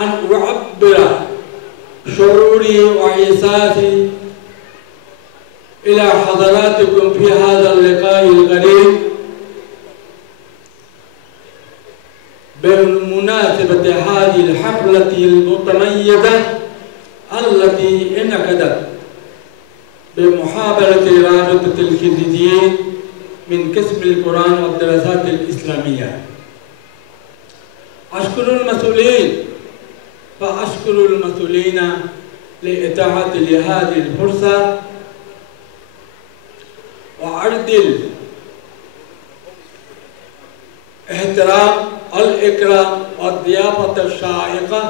أن أعبر شعوري وإحساسي إلى حضراتكم في هذا اللقاء الغريب بمناسبة هذه الحفلة المتميزة التي انعقدت بمحاضرة رابطة الكنديين من قسم القرآن والدراسات الإسلامية. أشكر المسؤولين لإتاحة لي هذه الفرصة، وأرد الاحترام الإكرام والضيافة الشائقة،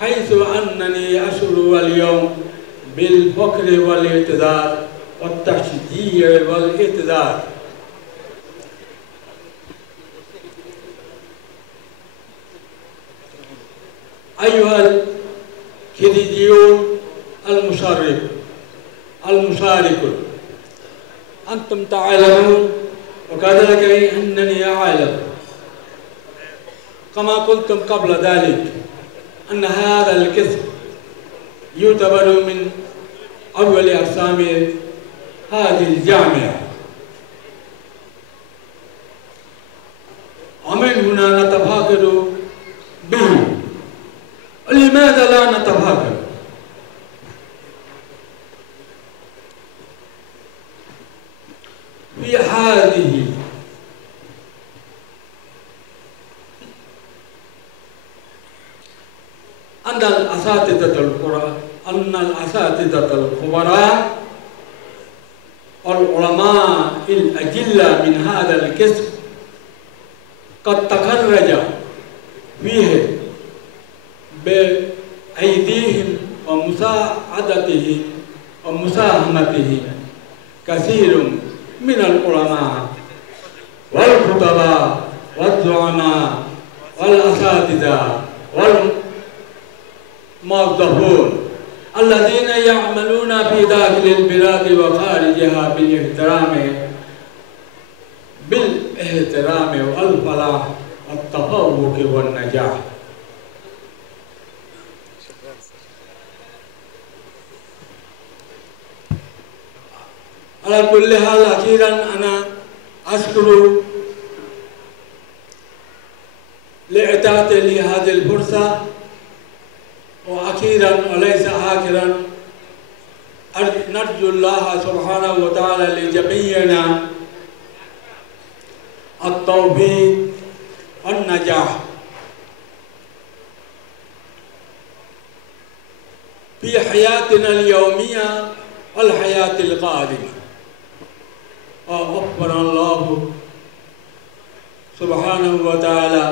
حيث أنني أشعر اليوم بالفخر والاعتذار والتشجيع والاعتذار. أيها الكنديون المشاركون، أنتم تعلمون وكذلك أنني أعلم كما قلتم قبل ذلك أن هذا القسم يعتبر من أول أقسام هذه الجامعة، ومن هنا نتفاخر به. لماذا لا نتفاخر؟ في هذه أن الأساتذة الخبراء والعلماء الأجلة من هذا القسم قد تخرج فيه بأيديهم ومساعدتهم ومساهمتهم كثير من العلماء والخطباء والزعماء والأساتذة والموظفون الذين يعملون في داخل البلاد وخارجها بالاحترام والفلاح والتفوق والنجاح. على كل حال، أخيرا أنا أشكر لإتاحة لي هذه الفرصة، وأخيرا وليس آخرا نرجو الله سبحانه وتعالى لجميعنا التوفيق والنجاح في حياتنا اليومية والحياة القادمة. ووفقنا الله سبحانه وتعالى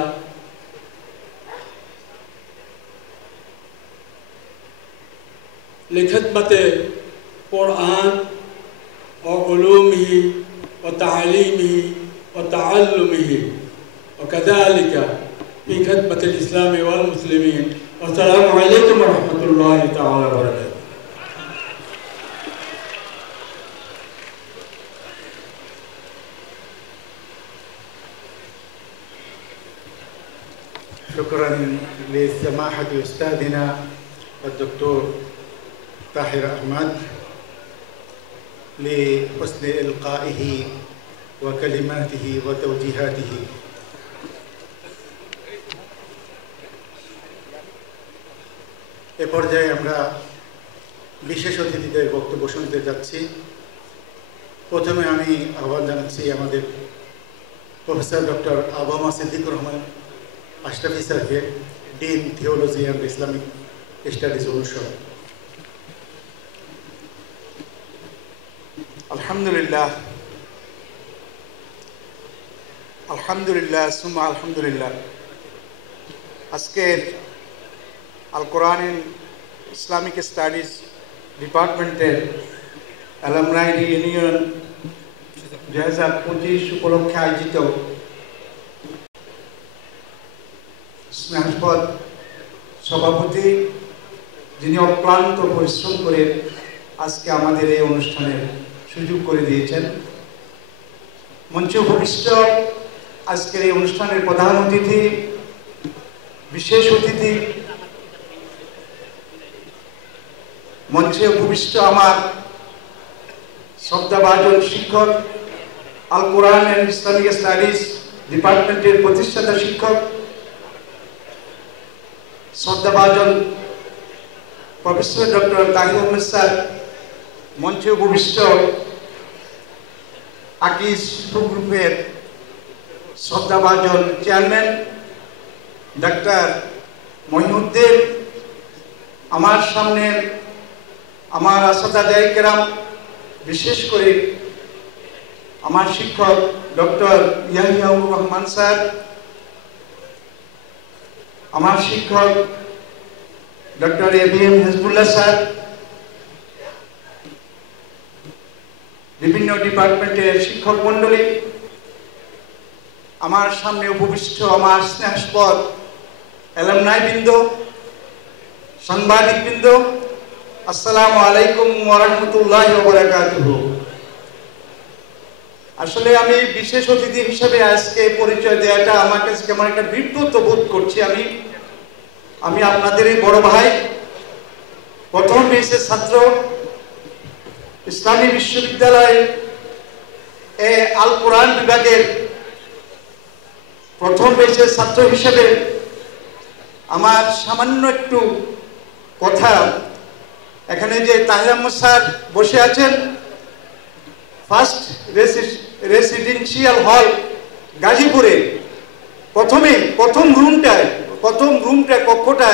لخدمة القرآن وعلومه وتعليمه وتعلمه، وكذلك في خدمة الإسلام والمسلمين. والسلام عليكم ورحمة الله تعالى وبركاته. شكرا لسماحة أستاذنا الدكتور طاهر أحمد لحسن إلقائه وكلماته وتوجيهاته। এ পর্যায়ে আমরা বিশেষ অতিথিদের বক্তব্য শুনতে যাচ্ছি। প্রথমে আমি আহ্বান জানাচ্ছি আমাদের প্রফেসর ডক্টর আবহামা সিদ্দিকুর রহমান আশরাফি স্যারকে, dean theology and Islamic studies অনুষদ। আলহামদুলিল্লাহ সুম্মা আলহামদুলিল্লাহ। আজকের আল কোরআন ইসলামিক স্টাডিজ ডিপার্টমেন্টের অ্যালামনাই ইউনিয়ন 2025 উপলক্ষে আয়োজিত স্নেহাস্পদ সভাপতি, যিনি অক্লান্ত পরিশ্রম করে আজকে আমাদের এই অনুষ্ঠানের সুযোগ করে দিয়েছেন, মঞ্চে উপবিষ্ট আজকের এই অনুষ্ঠানের প্রধান অতিথি, বিশেষ অতিথি মঞ্চে উপবিষ্ট আমার শ্রদ্ধাভাজন শিক্ষক, আল কোরআন এন্ড ইসলামিক স্টাডিজ ডিপার্টমেন্টের প্রতিষ্ঠাতা শিক্ষক, শ্রদ্ধাভাজন professor doctor Tahir Ahmed sir, মঞ্চে উপবিষ্ট আকিজ গ্রুপের শ্রদ্ধাভাজন চেয়ারম্যান ডাক্তার মহিউদ্দিন, আমার সামনে আমার আসাদায়ে কেরাম, বিশেষ করে আমার শিক্ষক ডক্টর ইয়াহিয়াউর রহমান স্যার, আমার শিক্ষক ডক্টর এবিএম হিজবুল্লাহ স্যার, বিভিন্ন ডিপার্টমেন্টের শিক্ষক মন্ডলী, আমার সামনে উপবিষ্ট আমার স্নেহাস্পদ অ্যালামনাই বৃন্দ, সাংবাদিক বৃন্দ, আসসালামু আলাইকুম ওয়া রাহমাতুল্লাহি ওয়া বারাকাতুহু। আসলে আমি বিশেষ অতিথি হিসেবে আজকে পরিচয় দেওয়াটা আমার কাছে কেমন একটা বিব্রত বোধ করছি। আমি আপনাদেরই বড় ভাই, প্রথম বেসের ছাত্র, ইসলামী বিশ্ববিদ্যালয় আল কোরআন বিভাগের প্রথম বেসের ছাত্র হিসেবে আমার সামান্য একটু কথা, এখানে যে তাহির আহমেদ স্যার বসে আছেন, ফার্স্ট রেসিডেন্সিয়াল হল গাজীপুরে প্রথম রুমটা কক্ষটা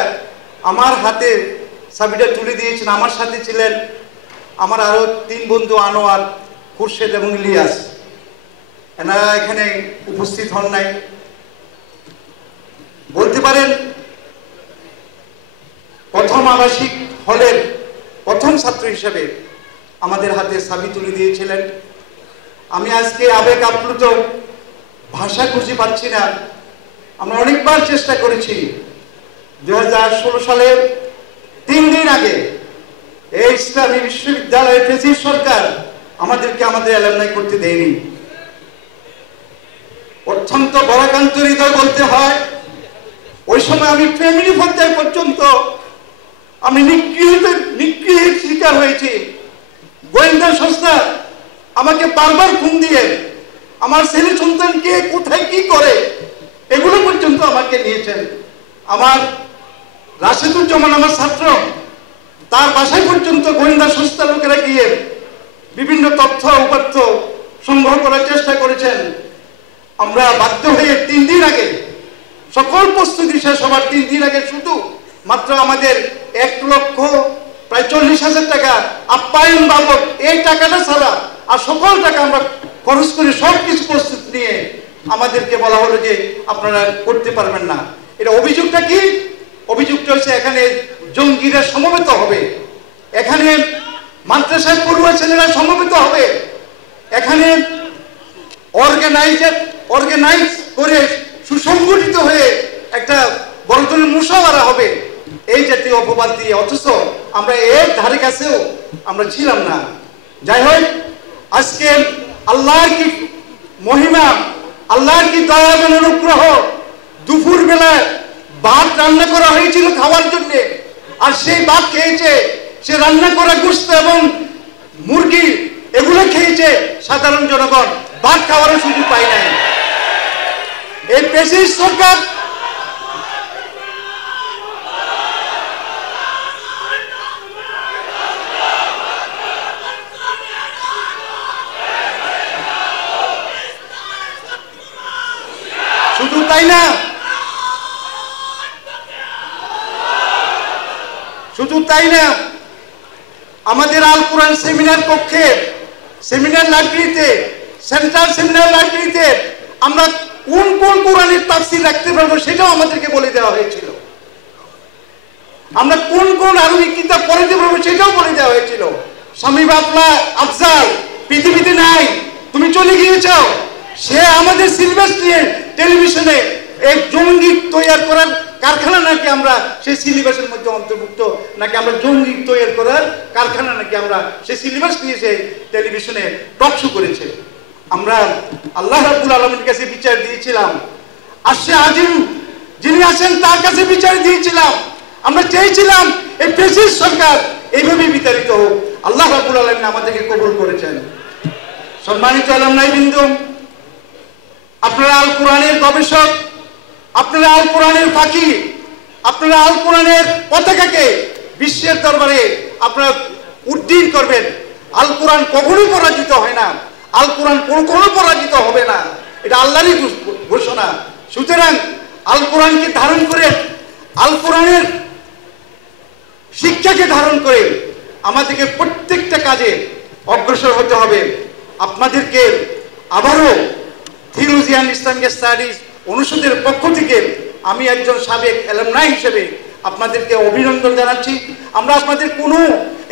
আমার হাতে চাবিটা তুলে দিয়েছেন। আমার সাথে ছিলেন আমার আরো 3 বন্ধু, আনোয়ার, খুরশেদ এবং ইলিয়াস। এনারা এখানে উপস্থিত হন নাই। বলতে পারেন প্রথম আবাসিক হলের প্রথম ছাত্র হিসেবে আমাদের হাতে চাবি তুলে দিয়েছিলেন। আমি আজকে আবেগ আপ্লুত, ভাষা খুঁজে পাচ্ছি না। আমরা অনেকবার চেষ্টা করেছি। 2016 সালে 3 দিন আগে এই ইসলামী বিশ্ববিদ্যালয়ের ফেসিস্ট সরকার আমাদেরকে আমাদের অ্যালামনাই করতে দেয়নি। অত্যন্ত বরাকান্ত হৃদয় বলতে হয়, ওই সময় আমি ফ্যামিলি পর্যায় পর্যন্ত আমি নিগৃহের শিকার হয়েছি। গোয়েন্দা সংস্থা আমাকে বারবার ফোন দিয়ে আমার ছেলে সন্তানকে কোথায় কি করে এগুলো পর্যন্ত আমাকে নিয়েছেন। আমার রাশেদুজ্জামান আমার ছাত্র, তার বাসায় পর্যন্ত গোয়েন্দা সংস্থার লোকেরা গিয়ে বিভিন্ন তথ্য উপাত্ত সংগ্রহ করার চেষ্টা করেছেন। আমরা বাধ্য হয়ে 3 দিন আগে, সকল প্রস্তুতি শেষ হবার 3 দিন আগে শুধু মাত্র আমাদের 1,40,000 টাকা আপ্যায়ন বাবদ এই টাকাটা ছাড়া আর সকল টাকা আমরা খরচ করে সব কিছু প্রস্তুত নিয়ে আমাদেরকে বলা হলো যে আপনারা করতে পারবেন না। এটা অভিযোগটা কি? অভিযোগটা হচ্ছে এখানে জঙ্গিরা সমবেত হবে, এখানে মাদ্রাসায় পড়ুয়া ছেলেরা সমবেত হবে, এখানে অর্গানাইজ করে সুসংগঠিত হয়ে একটা বড় ধরনের মুশাওয়ারা হবে, এই জাতীয় অপবাদ দিয়ে। অথচ আমরা এর ধারে কাছেও আমরা ছিলাম না। যাই হোক, আজকে আল্লাহর কি মহিমা, আল্লাহর কি দয়া এবং অনুগ্রহ, দুপুর বেলায় ভাত রান্না করা হয়েছিল খাওয়ার জন্য, আর সেই ভাত খেয়েছে, সে রান্না করা গোশত এবং মুরগি এগুলো খেয়েছে সাধারণ জনগণ, ভাত খাওয়ারও সুযোগ পায় নাই। এই ফ্যাসিস্ট সরকার শুধু তাই না, আমাদের আল কোরআন সেমিনার কক্ষে, সেমিনার লাইব্রেরিতে, সেন্ট্রাল সেমিনার লাইব্রেরিতে আমরা কোন কোরআনের তাফসীর রাখতে পারবো সেটাও আমাদেরকে বলে দেওয়া হয়েছিল। আমরা কোন আরবি কিতাব পড়াতে পারবো সেটাও বলে দেওয়া হয়েছিল। স্বামী বাপলা আফজাল পৃথিবীতে নাই, তুমি চলে গিয়েছ। সে আমাদের সিলেবাস নিয়ে টেলিভিশনে এক জঙ্গি তৈরি করার কারখানা নাকি আমরা সেই সিলেবাসের মধ্যে অন্তর্ভুক্ত, নাকি আমরা জঙ্গি তৈরি করার কারখানা নাকি আমরা সেই সিলেবাস নিয়ে সেই টেলিভিশনে টক শো করেছে। আমরা আল্লাহ রাব্বুল আলামিনের কাছে বিচার দিয়েছিলাম, আর সে আজিম যিনি আছেন তার কাছে বিচার দিয়েছিলাম। আমরা চেয়েছিলাম এই ফ্যাসিস্ট সরকার এইভাবেই বিতাড়িত হোক। আল্লাহ রাব্বুল আলামিন আমাদেরকে কবুল করেছেন। সম্মানিত আলমনাই বিন্দু, আপনারা আল কোরআনের গবেষক, আপনারা আল কোরআনের ফাঁকি, আপনারা আল কোরআনের পতাকাকে বিশ্বের দরবারে আপনারা উড্ডীন করবেন। আল কোরআন কখনোই পরাজিত হয় না, আল কোরআন কখনো পরাজিত হবে না, এটা আল্লাহরই ঘোষণা। সুতরাং আল কোরআনকে ধারণ করে, আল কোরআনের শিক্ষাকে ধারণ করে আমাদেরকে প্রত্যেকটা কাজে অগ্রসর হতে হবে। আপনাদেরকে আবারও থিওলজিয়ান ইসলামিক স্টাডিজ অনুষদের পক্ষ থেকে আমি একজন সাবেক অ্যালামনাই হিসেবে আপনাদেরকে অভিনন্দন জানাচ্ছি। আমরা আপনাদের কোনো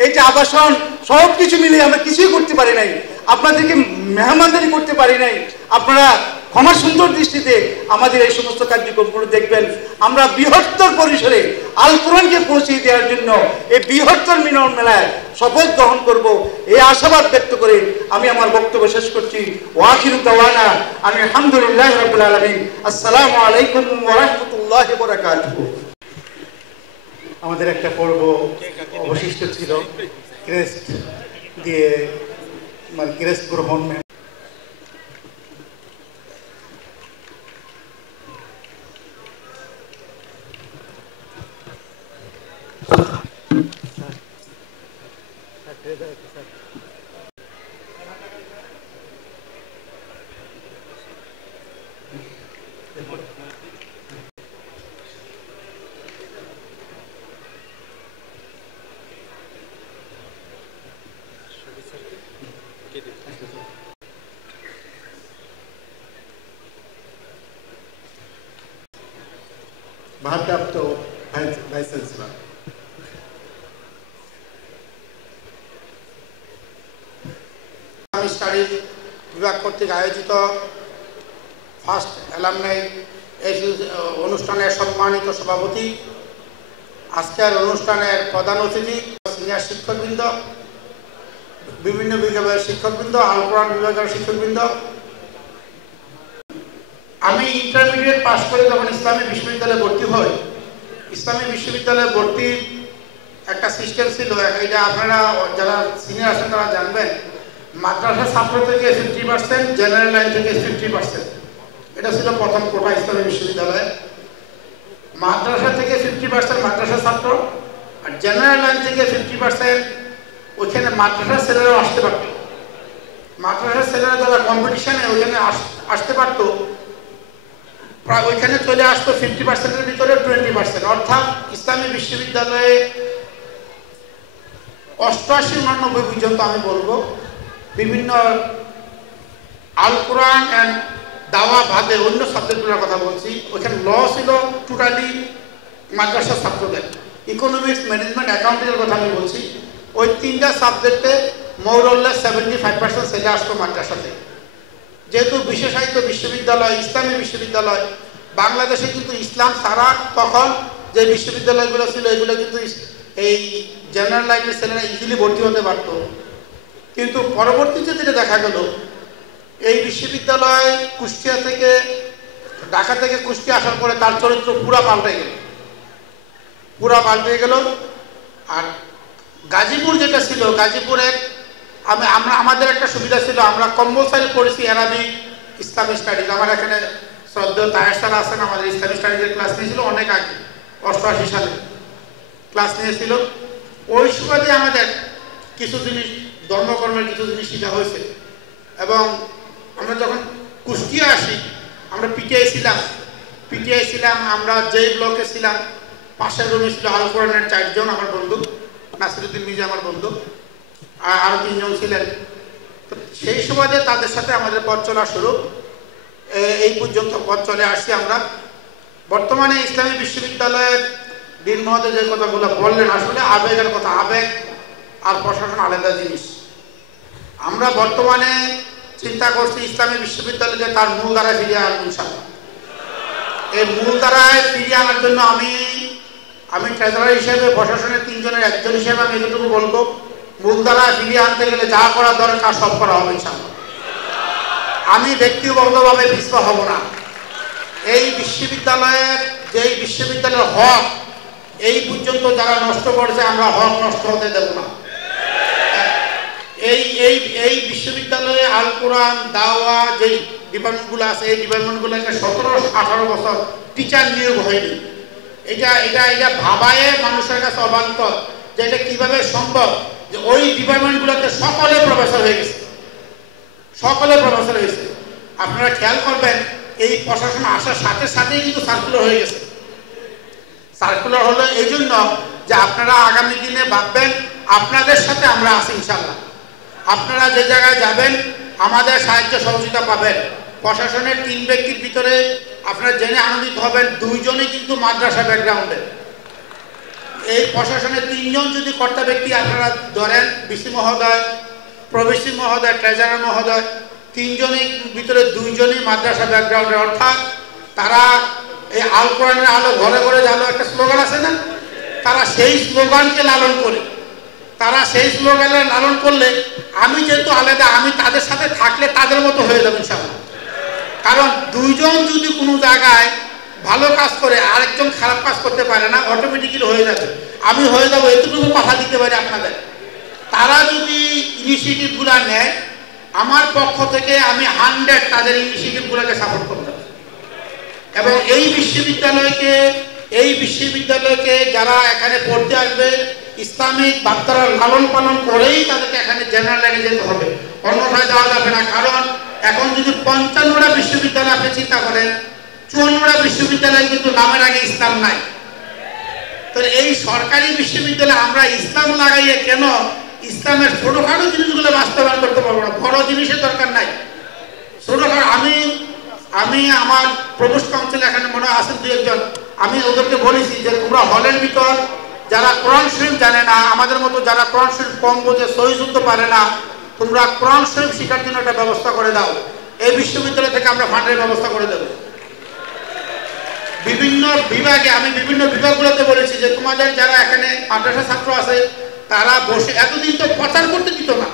এই যে আবাসন সব কিছু মিলে আমরা কিছুই করতে পারি নাই, আপনাদেরকে মেহমানদারি করতে পারি নাই। আপনারা ক্ষমা সুন্দর দৃষ্টিতে আমাদের এই সমস্ত কার্যক্রমগুলো দেখবেন। আমরা বৃহত্তর পরিসরে আল কোরআনকে পৌঁছে দেওয়ার জন্য এই বৃহত্তর মিলন মেলায় শপথ গ্রহণ করব, এই আশাবাদ ব্যক্ত করে আমি আমার বক্তব্য শেষ করছি। ওয়াখিরু দাওয়ানা আলহামদুলিল্লাহি রাব্বিল আলামিন। আসসালামু আলাইকুম ওয়া রাহমাতুল্লাহি ওয়া বারাকাতুহু। আমাদের একটা পর্ব অবশিষ্ট ছিল, ক্রেস্ট দিয়ে মানে ক্রেস্ট গ্রহণ। ভারপ্রাপ্ত ভাইস চ্যান্সেলর, স্টাডিজ বিভাগ কর্তৃক আয়োজিত ফার্স্ট অ্যালামনাই এই অনুষ্ঠানের সম্মানিত সভাপতি, আজকের অনুষ্ঠানের প্রধান অতিথি, সিনিয়র শিক্ষকবৃন্দ, বিভিন্ন বিভাগের শিক্ষকবৃন্দ, আল কোরআন বিভাগের শিক্ষকবৃন্দ, আমি ইন্টারমিডিয়েট পাস করে যখন ইসলামী বিশ্ববিদ্যালয়ে ভর্তি হই, ইসলামী বিশ্ববিদ্যালয়ে ভর্তির একটা সিস্টেম ছিল, এটা আপনারা যারা সিনিয়র আছেন তারা জানবেন। মাদ্রাসা ছাত্র থেকে 50%, জেনারেল লাইন থেকে 50%, এটা ছিল প্রথম কোটা ইসলামী বিশ্ববিদ্যালয়ে। মাদ্রাসা থেকে 50% মাদ্রাসা ছাত্র, আর জেনারেল লাইন থেকে 50% ওইখানে মাদ্রাসার ছেলেরাও আসতে পারত। মাদ্রাসার ছেলেরা যারা কম্পিটিশনে ওইখানে আসতে পারত, প্রায় ওইখানে চলে আসতো 50%-এর ভিতরে 20%। অর্থাৎ ইসলামী বিশ্ববিদ্যালয়ে 88-89 পর্যন্ত আমি বলবো বিভিন্ন আল কোরআন অ্যান্ড দাওয়া বাদে অন্য সাবজেক্টগুলোর কথা বলছি, ওইখানে ল ছিল টোটালি মাদ্রাসা ছাত্রদের। ইকোনমিক্স, ম্যানেজমেন্ট, অ্যাকাউন্টিংয়ের কথা আমি বলছি। ওই তিনটা সাবজেক্টে মোরলেস 75% ছেলে আসতো মাদ্রাসাতে। যেহেতু বিশেষায়িত বিশ্ববিদ্যালয়, ইসলামী বিশ্ববিদ্যালয়, বাংলাদেশে কিন্তু ইসলাম ছাড়া তখন যে বিশ্ববিদ্যালয়গুলো ছিল এগুলো কিন্তু এই জেনারেল লাইনের ছেলেরা ইজিলি ভর্তি হতে পারত। কিন্তু পরবর্তীতে যেটা দেখা গেল, এই বিশ্ববিদ্যালয় কুষ্টিয়া থেকে, ঢাকা থেকে কুষ্টিয়া আসার পরে তার চরিত্র পুরা পাল্টে গেল। আর গাজীপুর যেটা ছিল, গাজীপুরে আমাদের একটা সুবিধা ছিল, আমরা কম্পালসারি পড়েছি অ্যারাবিক ইসলামিক স্টাডিজ। আমার এখানে শ্রদ্ধেয় তাহের স্যার আছেন, আমাদের ইসলামিক স্টাডিজের ক্লাস নিয়েছিল অনেক আগে, 88 সালে ক্লাস নিয়েছিল। ওই সুবাদে আমাদের কিছু জিনিস, ধর্মকর্মের কিছু জিনিস শেখা হয়েছে। এবং আমরা যখন কুষ্টিয়া আসি, আমরা পিটিআই ছিলাম। আমরা যেই ব্লকে ছিলাম, পাশের রুমে ছিল আল কোরআনের 4 জন আমার বন্ধু, নাসিরুদ্দিন মির্জা আমার বন্ধু, আর আরও 3 জন ছিলেন। তো সেই সুবাদে তাদের সাথে আমাদের পথ চলা শুরু, এই পর্যন্ত পথ চলে আসছি আমরা। বর্তমানে ইসলামী বিশ্ববিদ্যালয়ের দিন মহোদয় যে কথাগুলো বললেন, আসলে আবেগের কথা। আবেগ আর প্রশাসন আলাদা জিনিস। আমরা বর্তমানে চিন্তা করছি ইসলামী বিশ্ববিদ্যালয়কে তার মূল ধারায় ফিরিয়ে আনব ইনশাআল্লাহ। এই মূল ধারায় ফিরিয়ে আনার জন্য আমি ট্রেজারার হিসেবে, প্রশাসনের 3 জনের একজন হিসেবে আমি এতটুকু বলবো, মূল ধারায় ফিরিয়ে আনতে গেলে যা করা দরকার সব করা হবে ইনশাআল্লাহ। আমি ব্যক্তিগতভাবে পিছপা হব না। এই বিশ্ববিদ্যালয়ের হক এই পর্যন্ত যারা নষ্ট করেছে আমরা হক নষ্ট হতে দেব না। এই বিশ্ববিদ্যালয়ে আল কোরআন দাওয়া যে ডিপার্টমেন্টগুলো আছে এই ডিপার্টমেন্টগুলোকে 17-18 বছর টিচার নিয়োগ হয়নি। এটা ভাবায় মানুষের কাছে অবান্তর যে এটা কীভাবে সম্ভব যে ওই ডিপার্টমেন্টগুলোতে সকলে প্রফেসর হয়ে গেছে, সকলে প্রফেসর হয়েছে। আপনারা খেয়াল করবেন এই প্রশাসন আসার সাথে সাথেই কিন্তু সার্কুলার হয়ে গেছে। সার্কুলার হলো এই জন্য যে আপনারা আগামী দিনে ভাববেন আপনাদের সাথে আমরা আছি ইনশাল্লাহ। আপনারা যে জায়গায় যাবেন আমাদের সাহায্য সহযোগিতা পাবেন। প্রশাসনের 3 ব্যক্তির ভিতরে আপনারা জেনে আনন্দিত হবেন 2 জনই কিন্তু মাদ্রাসা ব্যাকগ্রাউন্ডে। এই প্রশাসনের 3 জন যদি কর্তা ব্যক্তি আপনারা ধরেন, বিসি মহোদয়, প্রবেশী মহোদয়, ট্রেজারার মহোদয়, 3 জনের ভিতরে 2 জনই মাদ্রাসা ব্যাকগ্রাউন্ডে। অর্থাৎ তারা এই আল কোরআনের আলো ঘরে ঘরে আলো একটা স্লোগান আছে না, তারা সেই স্লোগানকে লালন করে, তারা সেই স্লোগানে লালন করলে আমি যেহেতু আলাদা, আমি তাদের সাথে থাকলে তাদের মতো হয়ে যাবে ইনশাআল্লাহ। কারণ 2 জন যদি কোনো জায়গায় ভালো কাজ করে আরেকজন খারাপ কাজ করতে পারে না, অটোমেটিক্যালি হয়ে যাবে। আমি হয়ে যাবো এতটুকু কথা দিতে পারি আপনাদের। তারা যদি ইনিশিয়েটিভগুলো নেয় আমার পক্ষ থেকে আমি 100 তাদের ইনিশিয়েটিভগুলোকে সাপোর্ট করব। এবং এই বিশ্ববিদ্যালয়কে যারা এখানে পড়তে আসবে ইসলামিক বার্তার লালন পালন করেই তাদেরকে এখানে জেনারেল লাইনে যেতে হবে, অন্যথায় যাওয়া যাবে না। কারণ এখন যদি 55টা বিশ্ববিদ্যালয় আপনি চিন্তা করেন, 54টা বিশ্ববিদ্যালয় কিন্তু নামের আগে ইসলাম নাই। তো এই সরকারি বিশ্ববিদ্যালয়ে আমরা ইসলাম লাগাইয়ে কেন ইসলামের ছোটখাটো জিনিসগুলো বাস্তবায়ন করতে পারবো না? বড় জিনিসের দরকার নাই, ছোটখাটো। আমি আমার প্রভোস্ট কাউন্সিল এখানে মনে আছেন 2 একজন, আমি ওদেরকে বলেছি যে তোমরা হলের ভিতর যারা কোরআন শরীফ জানে না, আমাদের মতো যারা কোরআন শরীফ কম বোঝে, সহি শুনতে পারে না, তোমরা কোরআন শরীফ শেখার জন্য একটা ব্যবস্থা করে দাও। এই বিশ্ববিদ্যালয় থেকে আমরা ফান্ডের ব্যবস্থা করে দেবো। বিভিন্ন বিভাগে আমি বিভিন্ন বিভাগগুলোতে বলেছি যে তোমাদের যারা এখানে মাদ্রাসা ছাত্র আছে তারা বসে, এতদিন তো প্রচার করতে দিত না,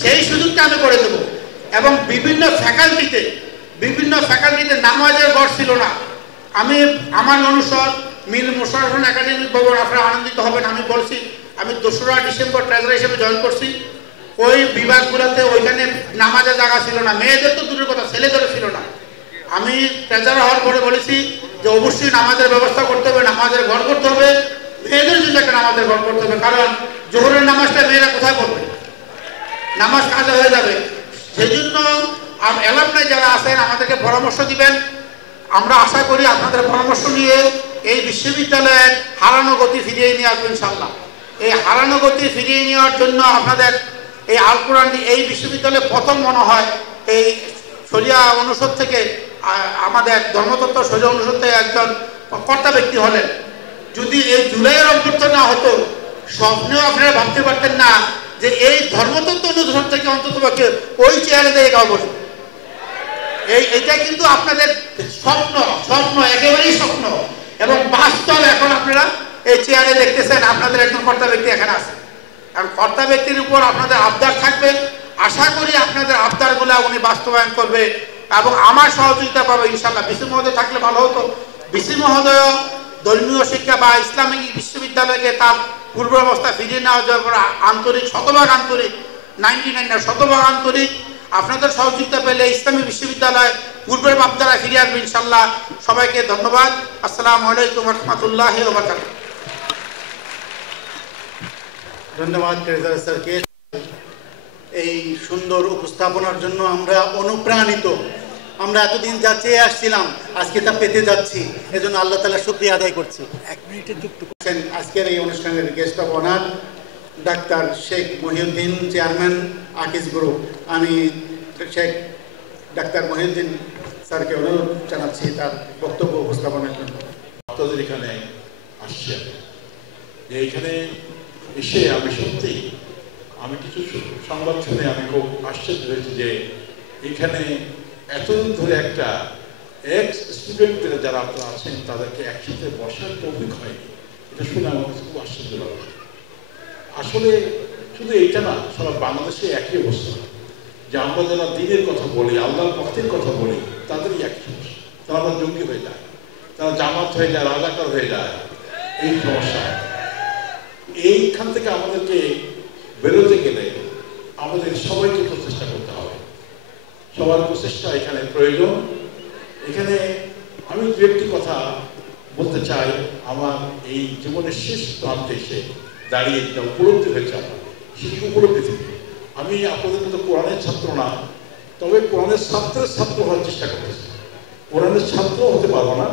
সেই সুযোগটা আমি করে দেবো। এবং বিভিন্ন ফ্যাকাল্টিতে নামাজের ঘর ছিল না। আমি আমার অনুষদ মিল মোশাররফ একাডেমি ভবন, আপনারা আনন্দিত হবেন, আমি বলছি আমি 2রা ডিসেম্বর ট্রেজারার হিসেবে জয়েন করছি। ওই বিভাগগুলোতে ওইখানে নামাজের জায়গা ছিল না, মেয়েদের তো দূরের কথা ছেলেদেরও ছিল না। আমি ট্রেজারার হওয়ার পরে বলেছি যে অবশ্যই নামাজের ব্যবস্থা করতে হবে, নামাজের ঘর করতে হবে, মেয়েদের জন্য একটা নামাজের ঘর করতে হবে। কারণ জোহরের নামাজটা মেয়েরা কোথায় পড়বে, নামাজ কাজে হয়ে যাবে। সেই জন্য এলামনাই যারা আছেন আমাদেরকে পরামর্শ দিবেন। আমরা আশা করি আপনাদের পরামর্শ নিয়ে এই বিশ্ববিদ্যালয়ের হারানো গতি ফিরিয়ে নিয়ে আসবো ইনশাল্লাহ। এই হারানো গতি ফিরিয়ে নেওয়ার জন্য আপনাদের এই আল কোরআন এই বিশ্ববিদ্যালয়ে প্রথম মনে হয় এই শরিয়া অনুষদ থেকে আমাদের ধর্মতত্ত্ব শরিয়া অনুষদ থেকে একজন কর্তা ব্যক্তি হলেন। যদি এই জুলাইয়ের অভ্যর্থনা না হতো, স্বপ্নেও আপনারা ভাবতে পারতেন না যে এই ধর্মতত্ত্ব অনুষদ থেকে অন্তত ওই চেয়ারে দিয়ে কাউ বসে। এইটা কিন্তু আপনাদের স্বপ্ন একেবারেই স্বপ্ন এবং বাস্তব। এখন আপনারা এই চেয়ারে দেখতেছেন আপনাদের একজন কর্তা ব্যক্তি এখানে আছে। কারণ কর্তা ব্যক্তির উপর আপনাদের আবদার থাকবে, আশা করি আপনাদের আবদারগুলো উনি বাস্তবায়ন করবে এবং আমার সহযোগিতা পাবে ইনশাআল্লাহ। বিসি মহোদয় থাকলে ভালো হতো। বিসি মহোদয় ধর্মীয় শিক্ষা বা ইসলামিক বিশ্ববিদ্যালয়কে তার পূর্বাবস্থা ফিরিয়ে নেওয়ার জন্য আন্তরিক, শতভাগ আন্তরিক, 99 না শতভাগ আন্তরিক। আপনাদের সহযোগিতা পেলে ইসলামী বিশ্ববিদ্যালয় পূর্বের বাপদারা ফিরে আসবে ইনশাল্লাহ। সবাইকে ধন্যবাদ। আসসালামু আলাইকুম ওয়া রাহমাতুল্লাহি ওয়া বারাকাতুহু। ধন্যবাদ ট্রেজারার স্যারকে এই সুন্দর উপস্থাপনার জন্য। আমরা অনুপ্রাণিত, আমরা এতদিন যা চেয়ে আসছিলাম আজকে তা পেতে যাচ্ছি, এজন্য আল্লাহ তাআলা শুকরিয়া আদায় করছি। 1 মিনিটের যুক্ত করছেন আজকের এই অনুষ্ঠানের guest of honour doctor Sheikh Mohiuddin, chairman Akij group. আমি শেখ ডাক্তার মহিউদ্দিন স্যারকে অনুরোধ জানাচ্ছি তার বক্তব্য উপস্থাপনের জন্য। আপনাদের এখানে আসছে যে এইখানে এসে আমি সত্যি আমি কিছু সংবাদ শুনে আমি খুব আশ্চর্য হয়েছি যে এখানে এতদিন ধরে একটা এক্স স্টুডেন্টরা যারা আপনারা আছেন তাদেরকে একসাথে বসার তৌফিক হয়নি। এটা শুনে আমার কাছে খুব আশ্চর্য লাগে। আসলে শুধু এইটা না, সারা বাংলাদেশে একই অবস্থা যে আমরা যারা দিনের কথা বলি, আল্লাহর পথের কথা বলি, তাদেরই একই সমস্যা। তারা আবার জঙ্গি হয়ে যায়, তারা জামাত হয়ে যায়, রাজাকার হয়ে যায়, এই সমস্যা। এইখান থেকে আমাদেরকে বেরোতে গেলে আমাদের সবাইকে প্রচেষ্টা করতে হবে, সবার প্রচেষ্টা এখানে প্রয়োজন। এখানে আমি দু একটি কথা বলতে চাই। আমার এই জীবনের শেষ প্রান্তে এসে দাঁড়িয়ে যেটা উপলব্ধি হয়েছে আমার সেই উপলব্ধি থেকে, আমি আপনাদের মতো কোরআনের ছাত্র না, তবে কোরআনের ছাত্রের ছাত্র হওয়ার চেষ্টা করতেছি। কোরআনের ছাত্র হতে পারবো না,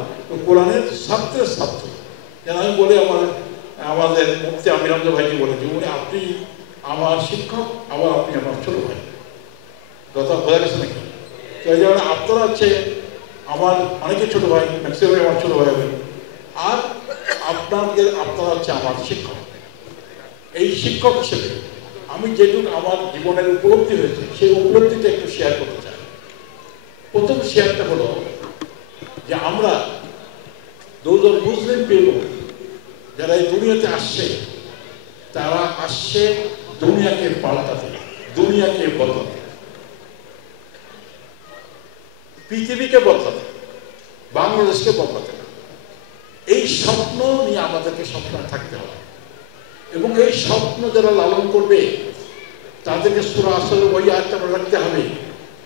কোরআনের ছাত্রের ছাত্র। যেন আমি বলি আমাদের মুফতি আমির হামজা ভাইকে বলে যে উনি আপনি আমার শিক্ষক, আবার আপনি আমার ছোট ভাই। কথা বোঝা গেছে নাকি? তো এই যেমন আপনারা হচ্ছে আমার অনেকে ছোট ভাই, ম্যাক্সিমাম আমার ছোট ভাই হবে, আর আপনারা হচ্ছে আমার শিক্ষক। এই শিক্ষক হিসেবে আমি যেটুকু আমার জীবনের উপলব্ধি হয়েছে সেই উপলব্ধিটা একটু শেয়ার করতে চাই। প্রথম শেয়ারটা হলো যে আমরা দুজন মুসলিম পিপল যারা এই দুনিয়াতে আসছে, তারা আসছে দুনিয়াকে পাল্টাতে, দুনিয়াকে বদলাতে, পৃথিবীকে বদলাতে, বাংলাদেশকে বদলাতে না। এই স্বপ্ন নিয়ে আমাদেরকে সবসময় থাকতে হবে এবং এই স্বপ্ন যারা লালন করবে তাদেরকে সূরা আসরের ওই আয়াতটা মনে রাখতে হবে,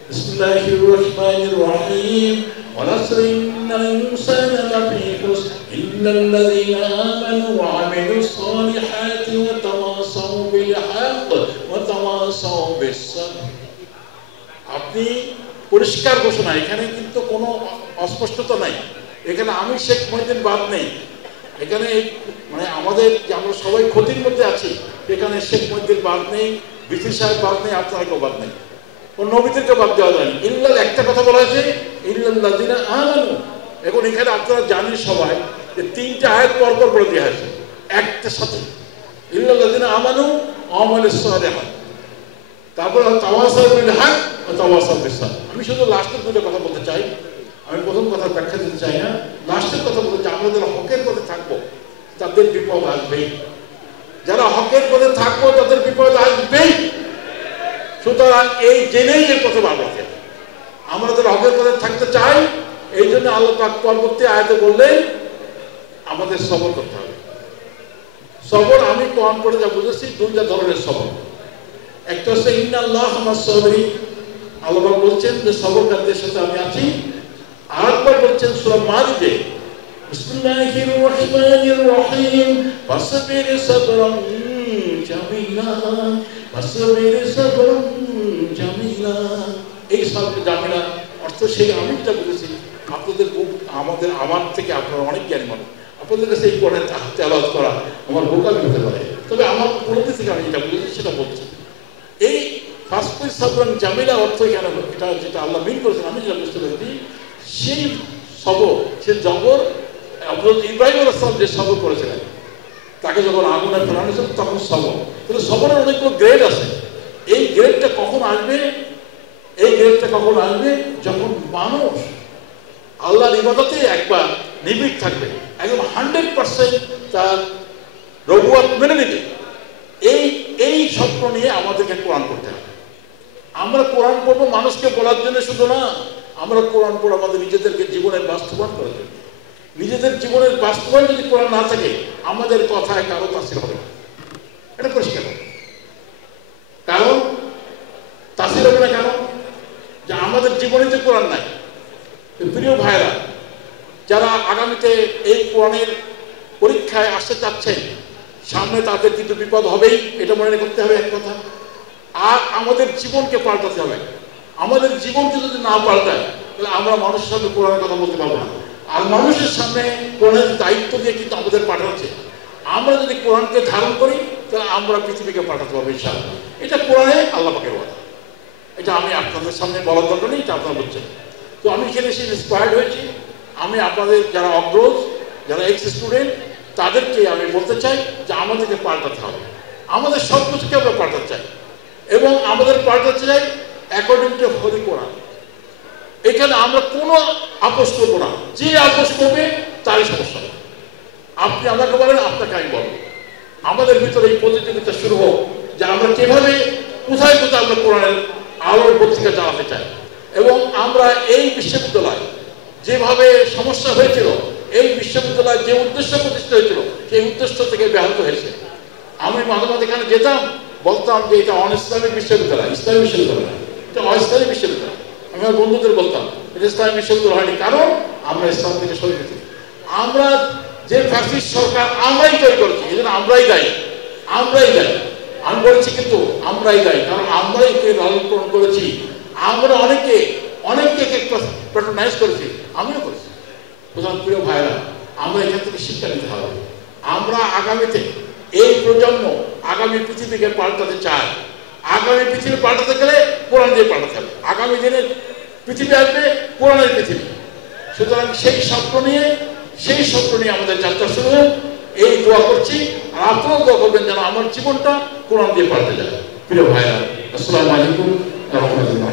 বিসমিল্লাহির রহমানির রহিম, ওয়ালাসরি ইন্নাল ইনসানা লাফি খুসর ইল্লাল্লাযীনা আমানু ওয়া আমিলুস সালিহাতি ওয়া তাওয়াসাউ বিল হক ওয়া তাওয়াসাউ বিস সাবর। আপনি পরিষ্কার ঘোষণা, এখানে কিন্তু কোনো অস্পষ্টতা নাই। এখানে আমি শেখ মহিউদ্দিন বাদ নেই, এখানে মানে আমাদের যে আমরা সবাই ক্ষতির মধ্যে আছি, এখানে শেখ মহিউদ্দিন বাদ নেই, বিসি সাহেব বাদ নেই, আপনারা কেউ বাদ নেই, কোন নবীদেরকে বাদ দেওয়া যায়নি। ইল্লাল একটা কথা বলা হয়েছে, ইল্লাল্লাযীনা আমানু। এখন এখানে আপনারা জানেন সবাই যে তিনটা আয়াত পরপর বলে দেওয়া হয়েছে একটা সাথে, ইল্লাল্লাযীনা আমানু ওয়া আমিলুস সালিহাত, তারপর তাওয়াসাউ বিল হক ওয়া তাওয়াসাউ বিস সাবর। আমি শুধু লাস্টের দুটো কথা বলতে চাই, আমি প্রথম কথা ব্যাখ্যা দিতে চাই না, লাস্টের কথা বলতে চাই। আমরা যারা হকের পথে থাকবো তাদের বিপদ আসবেই, যারা হকের পথে থাকবো তাদের বিপদ আসবেই। সুতরাং এই জেনেই এর কথা বাড়াতে আমরা যারা হকের পথে থাকতে চাই, এই জন্য আল্লাহ পাক পরবর্তী আয়াতে বললেন আমাদের সবর করতে হবে। সবর আমি কোরআন পড়ে যা বুঝেছি দুইটা ধরনের সবর। একটা হচ্ছে ইন্নাল্লাহ মা'আস সাবিরিন, আল্লাহ পাক বলছেন যে সবরকারীদের সাথে আমি আছি। আরেকবার বলছেন সূরা মারিদে, বিসমিল্লাহির রহমানির রহিম, ফাসবির সাবরান জামিলা, ফাসবির সাবরান জামিলা। এই সাবর জামিলা অর্থ সেই আমি যেটা বলেছি, আপনাদের আমার থেকে আপনারা অনেক জ্ঞানী মানুষ, আপনাদের কাছে এই কোরআন তেলাওয়াত করা আমার বোকামি হতে পারে, তবে আমার উপলব্ধি থেকে আমি যেটা বলেছি সেটা বলছি। এই ফাসবির সাবরান জামিলা অর্থ কেন, এটা যেটা আল্লাহ মিন করেছেন আমি যেটা বুঝতে পেরেছি, সেই সবর, সে জবর ইব্রাহিম আলাইহিস সালাম যে সবর করেছিলেন, তাকে যখন আগুনে ফেলানো হয়েছিল তখন সবর। কিন্তু সবরের অনেকগুলো গ্রেড আছে। এই গ্রেডটা কখন আসবে? এই গ্রেডটা কখন আসবে? যখন মানুষ আল্লাহর ইবাদতে একবার নিবিড় থাকবে, একদম 100% তার রবুয়াত মেনে নেবে। এই স্বপ্ন নিয়ে আমাদেরকে কোরআন পড়তে হবে। আমরা কোরআন পড়বো মানুষকে বলার জন্য শুধু না, আমরা কোরআন পড়ে আমাদের নিজেদেরকে জীবনের বাস্তবায়ন করার জন্য। নিজেদের জীবনের বাস্তবায়ন যদি কোরআন না থাকে, আমাদের কথায় কারো তাসির হবে না, এটা পরিষ্কার। কারণ তাসির হবে না কেন? যে আমাদের জীবনে যে কোরআন নাই। প্রিয় ভাইরা, যারা আগামীতে এই কোরআনের পরীক্ষায় আসতে চাচ্ছেন, সামনে তাদের কিন্তু বিপদ হবেই, এটা মনে করতে হবে এক কথা। আর আমাদের জীবনকে পাল্টাতে হবে। আমাদের জীবনকে যদি না পাল্টায় তাহলে আমরা মানুষের সামনে কোরআনের কথা বলতে পারবো না। আর মানুষের সামনে কোরআনের দায়িত্ব দিয়ে কিন্তু আমাদের পাঠাচ্ছে। আমরা যদি কোরআনকে ধারণ করি তাহলে আমরা পৃথিবীকে পাঠাতে পারবো ইনশাআল্লাহ। এটা কোরআনে আল্লাহ পাকের কথা, এটা আমি আপনাদের সামনে বলার দরকার নেই, এটা আপনারা বলছেন। তো আমি এখানে এসে ইন্সপায়ার্ড হয়েছি। আমি আপনাদের যারা অগ্রজ, যারা এক্স স্টুডেন্ট, তাদেরকে আমি বলতে চাই যে আমাদেরকে পাল্টাতে হবে। আমাদের সব কিছুকে আমরা পাল্টাতে চাই এবং আমাদের পাল্টাতে চাই অ্যাকর্ডিং টু হোলি কোরআন। এখানে আমরা কোনো আপোষ করবো না, যে আপোষ করবে তারই সমস্যা। আপনি আমাকে বলেন, আপনাকে আমি বলবো। আমাদের ভিতরে এই প্রতিযোগিতা শুরু হোক যে আমরা কিভাবে কোথায় কোথায় আমরা কোরআনের আলোর পত্রিকা চালাতে চাই। এবং আমরা এই বিশ্ববিদ্যালয় যেভাবে সমস্যা হয়েছিল এই বিশ্ববিদ্যালয় যে উদ্দেশ্য প্রতিষ্ঠা হয়েছিল সেই উদ্দেশ্য থেকে ব্যাহত হয়েছে। আমি মাঝে মাঝে এখানে যেতাম, বলতাম যে এটা অন ইসলামিক বিশ্ববিদ্যালয়, ইসলামী বিশ্ববিদ্যালয়, এটা অইসলামী বিশ্ববিদ্যালয়। আমি আমার বন্ধুদের বলতাম এটা ইসলামী বিশ্ববিদ্যালয় হয়নি, কারণ আমরা ইসলাম থেকে সরে গেছি। আমরা যে ফ্যাসিস্ট সরকার আমরাই তৈরি করেছি, এই জন্য আমরাই দায়ী, আমরাই দায়ী। আমি বলেছি কিন্তু আমরাই দায়ী, কারণ আমরাই লালন পালন করেছি। আমরা অনেকে প্যাট্রোনাইজ করেছি, আমিও করেছি। প্রধান প্রিয় ভাইরা, আমরা এখান থেকে শিক্ষা নিতে হবে। আমরা আগামীতে এই প্রজন্ম আগামী পৃথিবীকে পাল্টাতে চায়। আগামী পৃথিবী পাল্টাতে গেলে কোরআন দিয়ে পাল্টাতে হবে। আগামী দিনের পৃথিবী আসবে কোরআনের পৃথিবী। সুতরাং সেই স্বপ্ন নিয়ে আমাদের যাত্রা শুরু হোক, এই দোয়া করছি। আর আপনারাও দোয়া করবেন যেন আমার জীবনটা কোরআন দিয়ে পাল্টে যায়। প্রিয় ভাইরা, আসসালামু আলাইকুম ওয়া রাহমাতুল্লাহ।